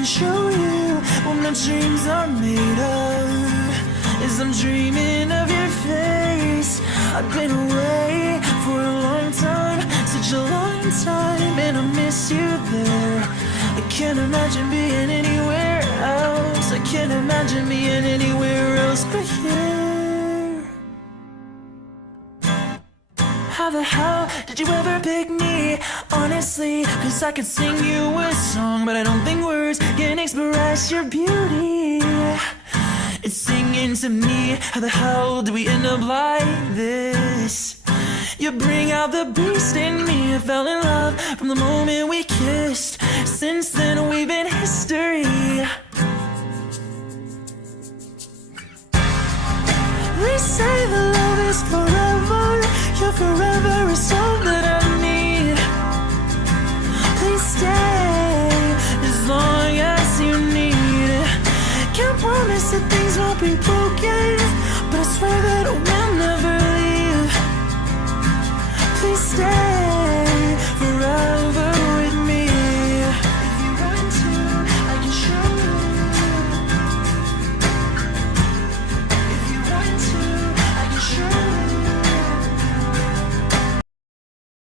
can show you what my dreams are made of. As I'm dreaming of your face, I've been away for a long time, such a long time, and I miss you there. I can't imagine being anywhere else. I can't imagine being anywhere else but here. How the hell did you ever pick me? Honestly, cause I could sing you a song, but I don't think words can express your beauty. It's singing to me. How the hell do we end up like this? You bring out the beast in me. I fell in love from the moment we kissed. Since then we